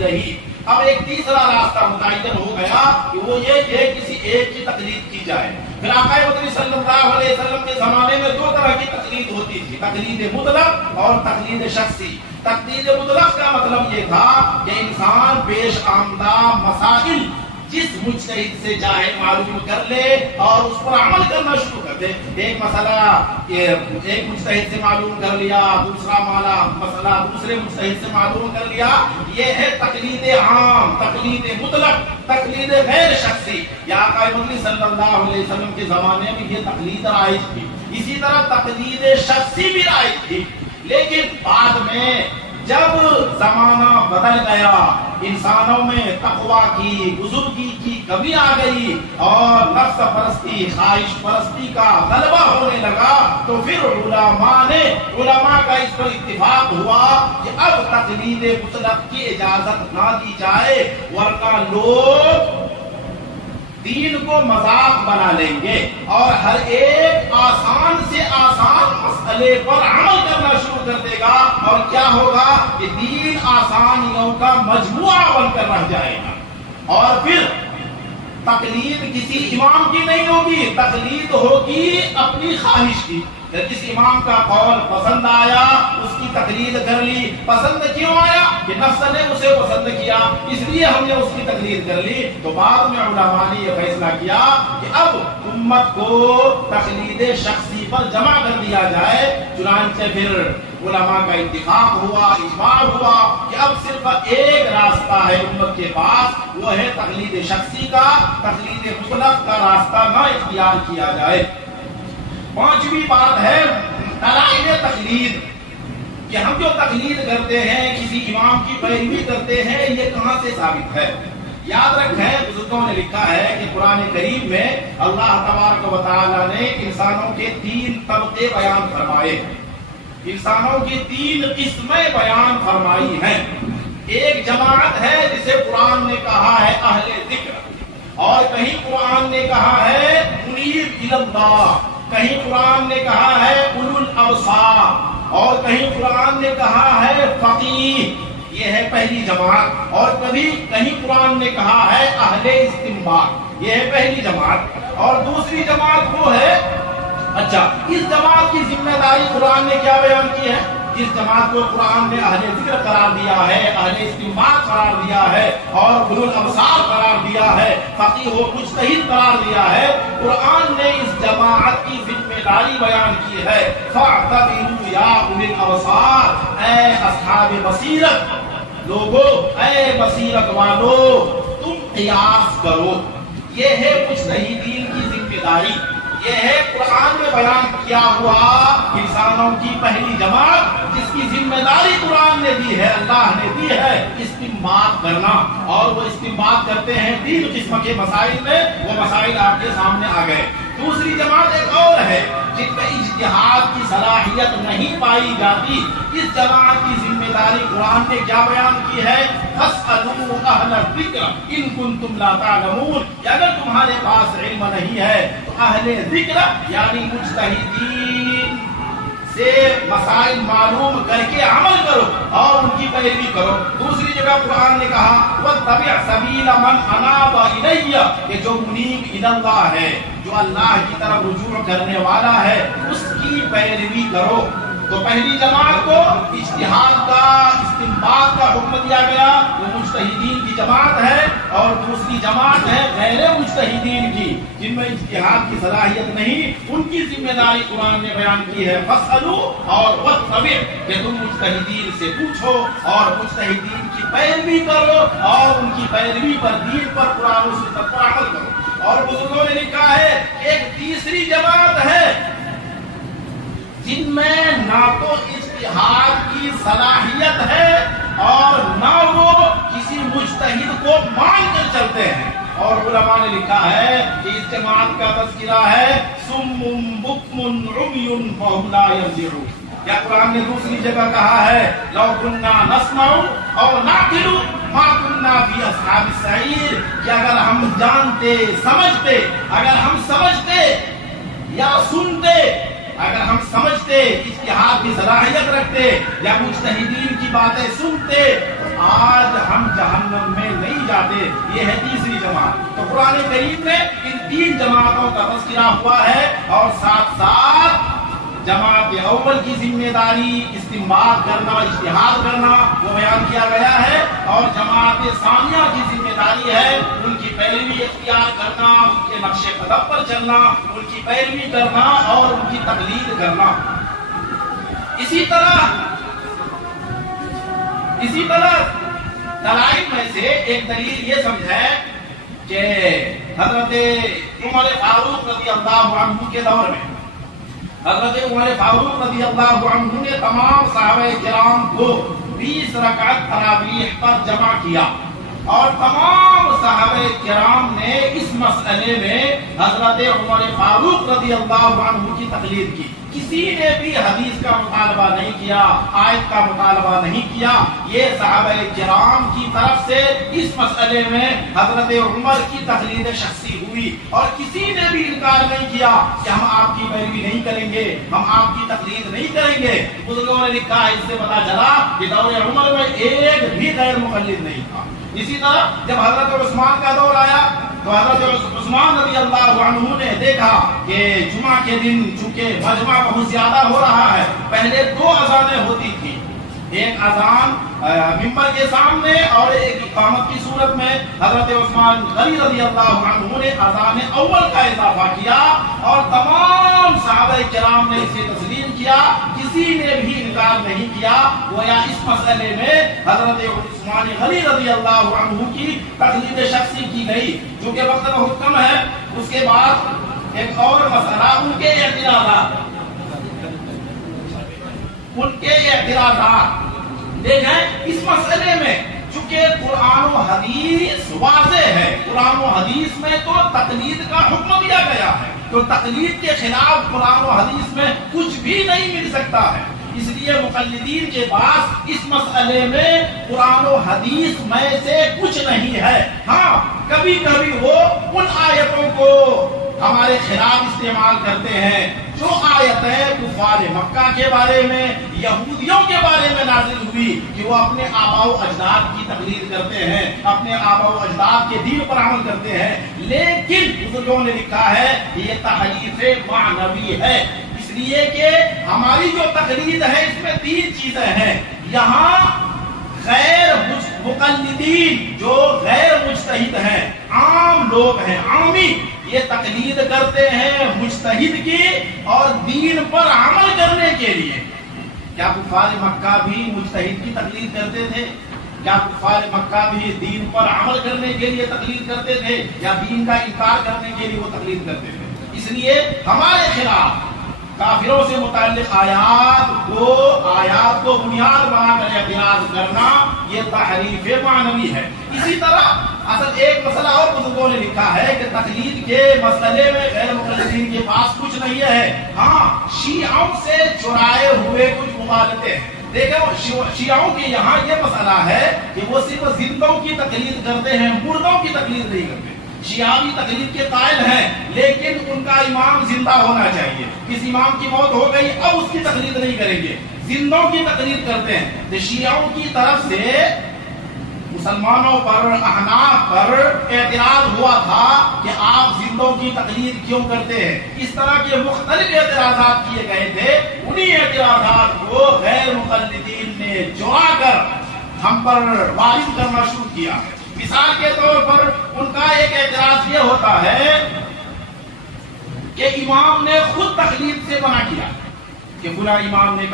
نہیں رہی۔ اب ایک تیسرا راستہ متعین ہو گیا کہ وہ یہ کہ کسی ایک کی تقلید کی جائے۔ پھر آقا مدنی صلی اللہ علیہ وسلم کے زمانے میں دو طرح کی تقلید ہوتی تھی، تقلید مطلق اور تقلید شخصی۔ تقلید مطلق کا مطلب یہ تھا کہ انسان پیش آمدہ مسائل جس مجتہد سے چاہے معلوم کر لے اور اس پر عمل کرنا شروع کر دے۔ ایک مسئلہ ایک مجتہد سے معلوم کر لیا، دوسرا مسئلہ دوسرے مجتہد سے معلوم کر لیا، یہ ہے تقلید عام، تقلید مطلق، تقلید غیر شخصی۔ یا آقا مدنی صلی اللہ علیہ وسلم کے زمانے میں یہ تقلید رائج تھی۔ اسی طرح تقلید شخصی بھی رائج تھی، لیکن بعد میں جب زمانہ بدل گیا، انسانوں میں تقویٰ کی، بزرگی کی کمی آ گئی اور نفس پرستی، خواہش پرستی کا غلبہ ہونے لگا، تو پھر علماء کا اس پر اتفاق ہوا کہ اب تقلید مطلق کی اجازت نہ دی جائے، ورنہ لوگ دین کو مذاق بنا لیں گے اور ہر ایک آسان سے آسان مسئلے پر عمل کرنا شروع کر دے گا، اور کیا ہوگا کہ دین آسانیوں کا مجموعہ بن کر رہ جائے گا۔ اور پھر تقلید کسی امام کی نہیں ہوگی، تقلید ہوگی اپنی خواہش کی۔ جس امام کا قول پسند آیا اس کی تقلید کر لی۔ پسند کیوں آیا؟ کہ نفس نے اسے پسند کیا، اس لیے ہم نے اس کی تقلید کر لی۔ تو بعد میں علماء نے یہ فیصلہ کیا کہ اب امت کو تقلید شخصی پر جمع کر دیا جائے۔ چنانچہ پھر علماء کا اتفاق ہوا، اجماع ہوا کہ اب صرف ایک راستہ ہے امت کے پاس، وہ ہے تقلید شخصی کا، تقلید مطلق کا راستہ نہ اختیار کیا جائے۔ پانچویں بات ہے دلائل تقلید، کہ ہم جو تقلید کرتے ہیں، کسی امام کی پیروی کرتے ہیں، یہ کہاں سے ثابت ہے؟ یاد رکھیں، بزرگوں نے لکھا ہے کہ قرآن کریم میں اللہ تبارک و تعالیٰ نے انسانوں کے 3 طبقے بیان فرمائے، انسانوں کی 3 قسمیں بیان فرمائی ہیں۔ ایک جماعت ہے جسے قرآن نے کہا ہے اہل ذکر، اور کہیں قرآن نے کہا ہے منیب الی اللہ، کہیں قرآن نے کہا ہے اولو الابصار، اور کہیں قرآن نے کہا ہے فقیہ، یہ ہے پہلی جماعت۔ اور کہیں قرآن نے کہا ہے اہل استنباط، یہ ہے پہلی جماعت۔ اور دوسری جماعت وہ ہے، اچھا اس جماعت کی ذمہ داری قرآن نے کیا بیان کی ہے؟ جس جماعت کو قرآن نے اہل ذکر قرار دیا ہے، اہل استنباط قرار دیا ہے، اور اولو الابصار قرار دیا ہے، فقیہ و مجتہد قرار دیا ہے، قرآن نے اس جماعت کی ذمہ داری بیان کی ہے۔ فاعتبروا یا اولی الابصار، اے اصحاب بصیرت لوگو، اے بصیرت والو، تم قیاس کرو۔ یہ ہے مجتہدین کی ذمہ داری، یہ ہے قرآن میں بیان کیا ہوا انسانوں کی پہلی جماعت جس کی ذمہ داری قرآن نے دی ہے، اللہ نے دی ہے، استنباط کرنا۔ اور وہ استنباط کرتے ہیں 3 قسم کے مسائل میں، وہ مسائل آپ کے سامنے آ گئے۔ دوسری جماعت ایک اور ہے جن میں اجتہاد کی صلاحیت نہیں پائی جاتی، اس جماعت کی ذمہ داری قرآن نے کیا بیان کی ہے؟ فاسألوا اہل الذکر ان کنتم لا تعلمون، کہ اگر تمہارے پاس علم نہیں ہے تو اہل ذکر یعنی مجتہدین سے مسائل معلوم کر کے عمل کرو اور ان کی پیروی کرو۔ دوسری جگہ قرآن نے کہا واتبع سبیل من اناب الی، کہ جو منیب الی اللہ ہے، جو اللہ کی طرف رجوع کرنے والا ہے، اس کی پیروی کرو۔ تو پہلی جماعت کو اجتہاد کا، استنباط کا حکم دیا گیا، وہ مجتہدین کی جماعت ہے، اور دوسری جماعت ہے غیر مجتہدین کی، جن میں اجتہاد کی صلاحیت نہیں، ان کی ذمہ داری قرآن نے بیان کی ہے فاسألوا اور واتبع، کہ تم مجتہدین سے پوچھو اور مجتہدین کی پیروی کرو، اور ان کی پیروی پر، دین پر، قرآن و سنت پر عمل کرو۔ اور بزرگوں نے لکھا ہے ایک تیسری جماعت ہے جن میں نہ تو اجتہاد کی صلاحیت ہے اور نہ وہ کسی مجتہد کو مان کر چلتے ہیں۔ اور علماء نے لکھا ہے کہ اس جماعت کا تذکرہ ہے صم بکم عمی فهم لا يرجعون۔ یا قرآن نے دوسری جگہ کہا ہے لو كنا نسمع او نعقل ما كنا في اصحاب السعیر، کہ اگر ہم جانتے، سمجھتے، اگر ہم سمجھتے یا سنتے، اگر ہم سمجھتے، اجتہاد کی صلاحیت رکھتے یا مجتہدین کی باتیں سنتے، تو آج ہم جہنم یہ ہے تیسری جماعت۔ تو قرآن کریم میں ان 3 جماعتوں کا تذکرہ ہوا ہے، اور ساتھ ساتھ جماعت اول کی ذمہ داری استنباط کرنا، اجتہاد کرنا وہ بیان کیا گیا ہے، اور جماعت ثانیہ کی ذمہ داری ہے ان کی پیروی اختیار کرنا، ان کے نقش قدم پر چلنا، ان کی پیروی کرنا اور ان کی تقلید کرنا۔ اسی طرح دلائل میں سے ایک دلیل یہ سمجھے کہ حضرت عمر فاروق رضی اللہ عنہ کے دور میں حضرت عمر فاروق رضی اللہ عنہ نے تمام صحابہ کرام کو 20 رکعت تراویح پر جمع کیا، اور تمام صحابہ کرام نے اس مسئلے میں حضرت عمر فاروق رضی اللہ عنہ کی تقلید کی۔ کسی نے بھی حدیث کا مطالبہ نہیں کیا، آیت کا مطالبہ نہیں کیا۔ یہ صحابہ کرام کی طرف سے اس مسئلے میں حضرت عمر کی تقلید شخصی ہوئی، اور کسی نے بھی انکار نہیں کیا کہ ہم آپ کی پیروی نہیں کریں گے، ہم آپ کی تقلید نہیں کریں گے۔ بزرگوں نے لکھا ہے، اس سے پتہ چلا کہ دور عمر میں ایک بھی غیر مقلد نہیں تھا۔ اسی طرح جب حضرت عثمان کا دور آیا تو حضرت عثمان رضی اللہ عنہ نے دیکھا کہ جمعہ کے دن چونکہ مجمع بہت زیادہ ہو رہا ہے، پہلے 2 اذانیں ہوتی تھی، ایک اذان ممبر کے سامنے اور ایک اقامت کی صورت میں۔ حضرت عثمان غنی رضی اللہ عنہ نے اذان اول کا اضافہ کیا، اور تمام صحابہ کرام نے اسے تسلیم کیا، کسی نے بھی انکار نہیں کیا۔ گویا اس مسئلے میں حضرت عثمان غنی رضی اللہ عنہ کی تقلید شخصی کی گئی۔ چونکہ وقت بہت کم ہے، اس کے بعد ایک اور مسئلہ ان کے اعتراضات دیکھیں۔ اس مسئلے میں چونکہ قرآن و حدیث واضح ہے، قرآن و حدیث میں تو تقلید کا حکم دیا گیا ہے، تو تقلید کے خلاف قرآن و حدیث میں کچھ بھی نہیں مل سکتا ہے۔ اس لیے مقلدین کے پاس اس مسئلے میں قرآن و حدیث میں سے کچھ نہیں ہے۔ ہاں کبھی کبھی وہ ان آیتوں کو ہمارے خلاف استعمال کرتے ہیں جو آیتیں کفار مکہ کے بارے میں، یہودیوں کے بارے میں نازل ہوئی، کہ وہ اپنے آباء و اجداد کی تقلید کرتے ہیں، اپنے آباء و اجداد کے دین پر عمل کرتے ہیں۔ لیکن بزرگوں نے لکھا ہے یہ تحریف معنوی ہے، اس لیے کہ ہماری جو تقلید ہے اس میں 3 چیزیں ہیں۔ یہاں غیر مقلدین جو غیر مجتہد ہیں، عام لوگ ہیں، عامی، یہ تقلید کرتے ہیں مجتہد کی اور دین پر عمل کرنے کے لیے۔ کیا کفار مکہ بھی مجتہد کی تقلید کرتے تھے؟ کیا کفار مکہ بھی دین پر عمل کرنے کے لیے تقلید کرتے تھے، یا دین کا انکار کرنے کے لیے وہ تقلید کرتے تھے؟ اس لیے ہمارے خلاف کافروں سے متعلق آیات کو بنیاد بنا کر اعتراض کرنا یہ تحریف معنوی ہے۔ اسی طرح اصل ایک مسئلہ اور بزرگوں نے لکھا ہے کہ تقلید کے مسئلے میں غیر مقلدین کے پاس کچھ نہیں ہے، ہاں شیعوں سے چرائے ہوئے کچھ مخالفت ہیں۔ دیکھو شیعوں کے یہاں یہ مسئلہ ہے کہ وہ صرف زندوں کی تقلید کرتے ہیں، مردوں کی تقلید نہیں کرتے۔ شیعہ بھی تقلید کے قائل ہیں، لیکن ان کا امام زندہ ہونا چاہیے۔ کس امام کی موت ہو گئی اب اس کی تقلید نہیں کریں گے، زندوں کی تقلید کرتے ہیں۔ تو شیعوں کی طرف سے مسلمانوں پر، احناف پر اعتراض ہوا تھا کہ آپ زندوں کی تقلید کیوں کرتے ہیں۔ اس طرح کے مختلف اعتراضات کیے گئے تھے، انہی اعتراضات کو غیر مقلدین نے چرا کر ہم پر وارد کرنا شروع کیا ہے۔ مثال کے طور پر ان کا ایک اعتراض یہ ہوتا ہے کہ امام نے خود تقلید سے منع کیا کہ فلاں امام نے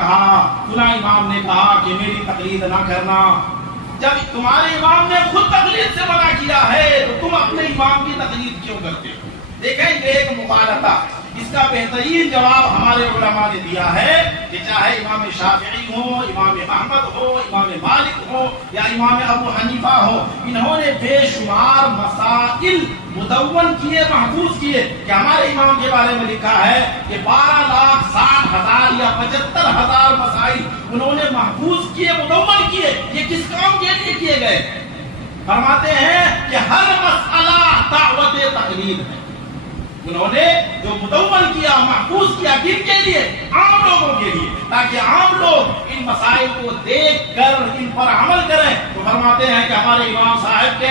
کہا کہ میری تقلید نہ کرنا۔ جب تمہارے امام نے خود تقلید سے منع کیا ہے تو تم اپنے امام کی تقلید کیوں کرتے ہو؟ دیکھیں یہ ایک مغالطہ ہے۔ اس کا بہترین جواب ہمارے علماء نے دیا ہے کہ چاہے امام شافعی ہو، امام احمد ہو، امام مالک ہو یا امام ابو حنیفہ ہو، انہوں نے بے شمار مسائل مدون کیے، محفوظ کیے کہ ہمارے امام کے بارے میں لکھا ہے کہ 12,60,000 یا 75,000 مسائل انہوں نے محفوظ کیے، مدون کیے۔ یہ کس کام کے لیے کیے گئے؟ فرماتے ہیں کہ ہر مسئلہ دعوت تقلید ہے۔ انہوں نے جو مدون کیا، محفوظ کیا، کن کے لیے؟ عام لوگوں کے لیے، تاکہ عام لوگ ان مسائل کو دیکھ کر ان پر عمل کریں۔ تو فرماتے ہیں کہ ہمارے امام صاحب کے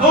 2,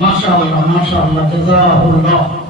ماشاء اللہ جزاک اللہ.